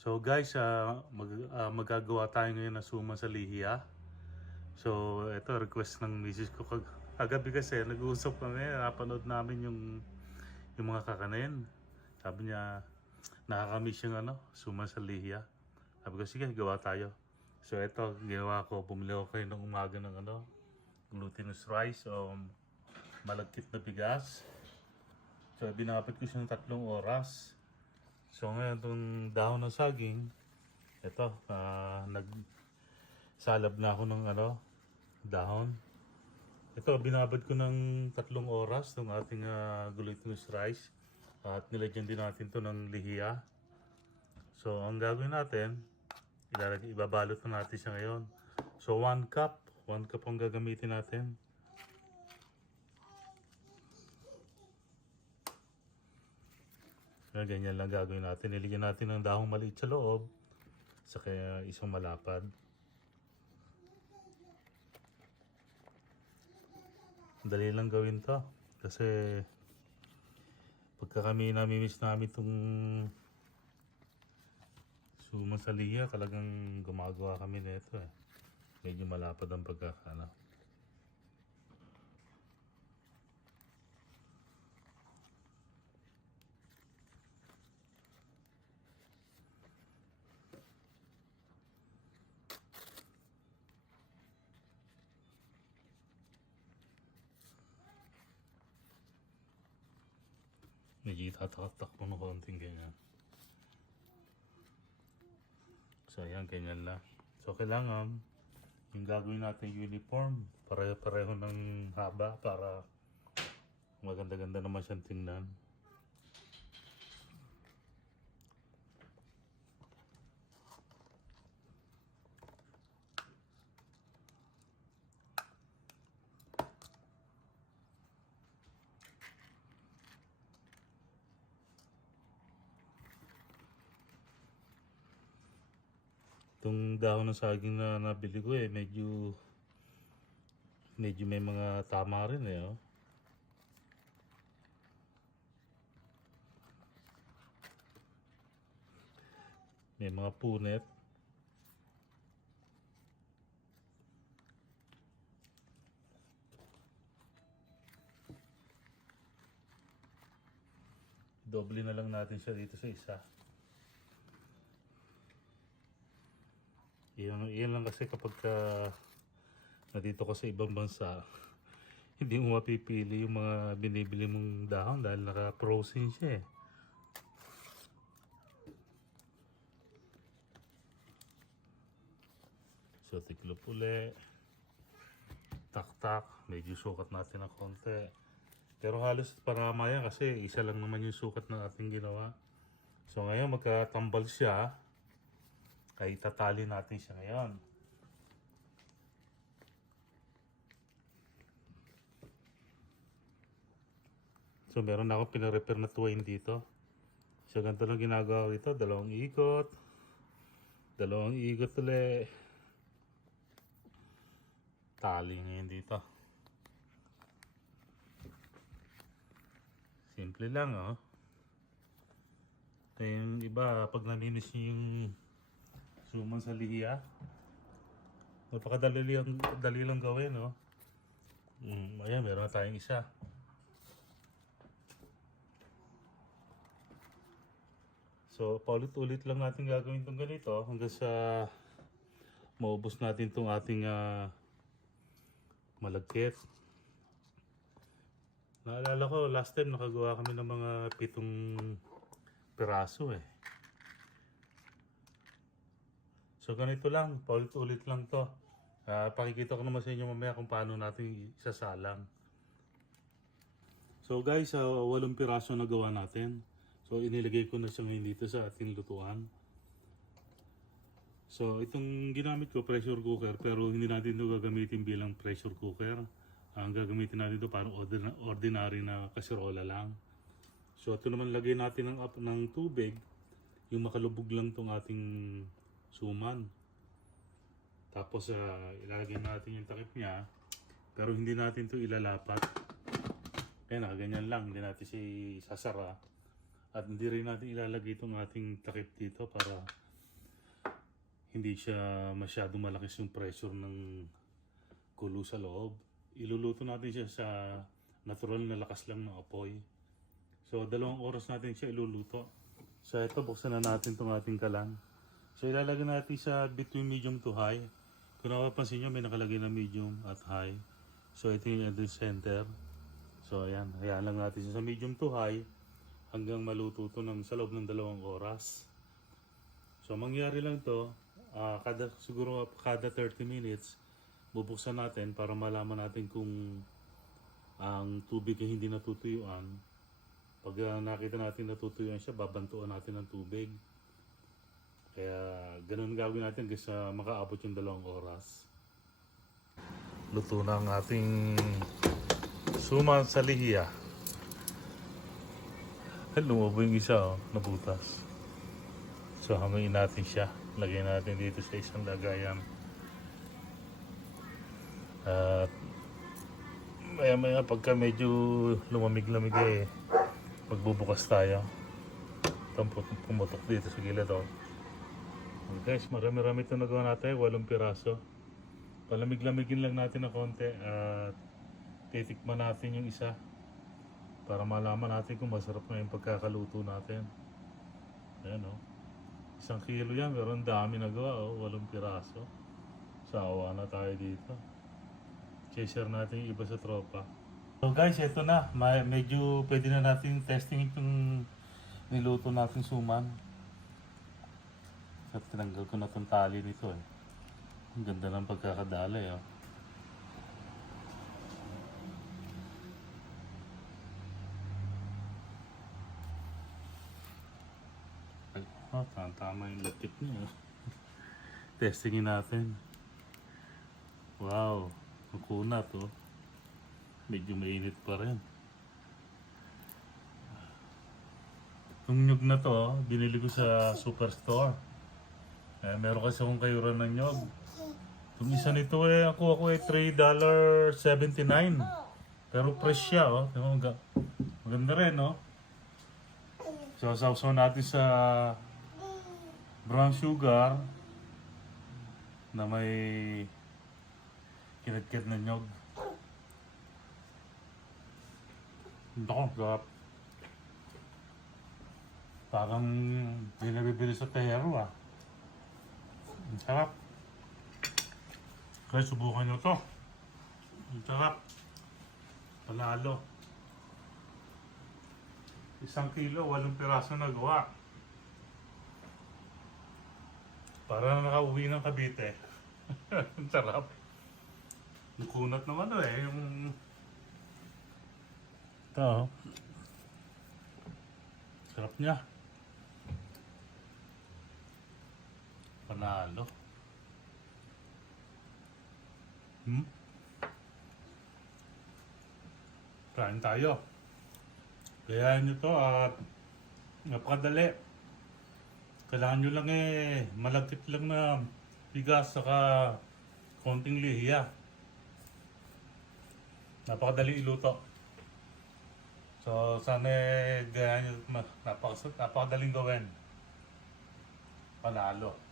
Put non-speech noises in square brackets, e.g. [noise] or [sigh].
So guys, ah, mag, ah, magagawa tayo ngayon ng suma sa lihiya. So ito request ng misis ko kag kagabi kasi nag-uusap kami, napanood namin yung yung mga kakanin. Sabi niya nakakamiss yung ano, suma sa lihiya. Sabi ko sige, gawa tayo. So ito ginawa ko, bumili ako kayo ng umaga ng ano, glutinous rice o malagkit na bigas. So binapit ko siya ng tatlong oras. So ngayon itong dahon ng saging, ito, ah, nag salab na ako ng ano, dahon. Ito, binabad ko ng tatlong oras ng ating uh, glutinous rice. At nilagyan din natin to ng lihiya. So ang gagawin natin, ilalagay, ibabalot na natin siya ngayon. So one cup, one cup ang gagamitin natin. Na ganyan lang gagawin natin. Niligyan natin ng dahong maliit sa loob. Sa kaya isang malapad. Dali lang gawin to. Kasi pagka kami namimiss namin itong sumasaliya, talagang gumagawa kami nito eh. Medyo malapad ang pagkakano. Medyo itataktak mo ng konting ganyan. So, ayan, ganyan lang. So, kailangan yung gagawin natin uniform, pare-pareho ng haba para maganda-ganda naman siyang tingnan. Itong dahon ng saging na nabili ko eh, medyo medyo may mga tama rin eh. Oh. May mga punit. Doble na lang natin siya dito sa isa. Yan, yan lang kasi kapag ka nandito ka sa ibang bansa, [laughs] hindi mo mapipili yung mga binibili mong dahon dahil naka-frozen siya eh. So, tiklop uli. Tak-tak. Medyo sukat natin ng konti. Pero halos para maya kasi isa lang naman yung sukat na ating ginawa. So, ngayon magkatambal siya. Kaya itatali natin siya ngayon. So meron akong pinarepair na twine dito. So ganito lang ginagawa ko dito. Dalawang ikot. Dalawang ikot ulit. Tali ngayon dito. Simple lang oh. Ito yung iba, pag namimiss nyo yung suman sa lihiya. Napakadali lang, dali lang gawin, no? Mm, ayan, meron na tayong isa. So, paulit-ulit lang natin gagawin itong ganito hanggang sa maubos natin itong ating ah, malagkit. Naalala ko, last time nakagawa kami ng mga pitong piraso eh. So ganito lang, paulit-ulit lang to. Ah, pakikita ko naman sa inyo mamaya kung paano natin isasalang. So guys, uh, walong piraso na gawa natin. So inilagay ko na siya ngayon dito sa ating lutuan. So itong ginamit ko pressure cooker pero hindi natin ito gagamitin bilang pressure cooker. Ang gagamitin natin ito parang ordina- ordinary na kaserola lang. So ito naman lagay natin ng, up ng tubig yung makalubog lang tong ating suman. Tapos uh, ilalagay natin yung takip niya pero hindi natin to ilalapat. Kaya nakaganyan lang, hindi natin siya sasara. At hindi rin natin ilalagay itong ating takip dito para hindi siya masyadong malakas yung pressure ng kulo sa loob. Iluluto natin siya sa natural na lakas lang ng apoy. So, dalawang oras natin siya iluluto. So, ito, buksan na natin itong ating kalan. So, ilalagay natin siya between medium to high. Kung napapansin nyo, may nakalagay na medium at high. So, ito yung end center. So, ayan. Hayaan lang natin sa medium to high hanggang maluto to ng sa loob ng dalawang oras. So, mangyari lang to, ah, kada, siguro kada 30 minutes, bubuksan natin para malaman natin kung ang tubig ay hindi natutuyuan. Pag ah, nakita natin natutuyuan siya, babantuan natin ng tubig. Kaya ganun gagawin natin hanggang sa makaabot yung dalawang oras. Luto na ang ating suma sa lihiya. Lumabo yung isa, oh, nabutas. So hanguin natin siya. Lagay natin dito sa isang lagayan. At maya maya pagka medyo lumamig-lamig eh, magbubukas tayo. Tampot pumutok dito sa gilid oh. Okay, guys, marami-rami ito nagawa natin. Walong piraso. Palamig-lamigin lang natin ng konti at titikman natin yung isa para malaman natin kung masarap na yung pagkakaluto natin. Ayan oh. Isang kilo yan, pero ang dami nagawa oh. Walong piraso. Sawa na tayo dito. share natin yung iba sa tropa. So guys, ito na. May, medyo pwede na natin testing itong niluto natin suman. At tinanggal ko na itong tali nito eh. Ang ganda ng pagkakadali oh. Ay, Oh, tama, yung lapit niya. oh. [laughs] Testingin natin. Wow, ang kunat oh. Medyo mainit pa rin. Itong nyug na to, oh, binili ko sa superstore. Eh, meron kasi akong kayuran ng nyog. Itong isa nito eh, ako ako eh $3.79. Pero fresh siya oh. Ga- Maganda rin no. So, sausaw natin sa brown sugar na may kinagkit na nyog. Ako, sarap. Parang hindi nabibili sa tehero ah. Sarap. Kaya subukan nyo to. Ang sarap. Panalo. Isang kilo, walong piraso na gawa. Para na nakauwi ng Cavite. Ang sarap. Ang kunat naman eh. Yung... Ito. Sarap niya. Panalo. Hmm? Kain tayo. Kaya nyo to at napakadali. Kailangan nyo lang eh, malagkit lang na bigas saka konting lihiya. Napakadali iluto. So, sana eh, gaya nyo, napakas- napakadaling gawin. Panalo.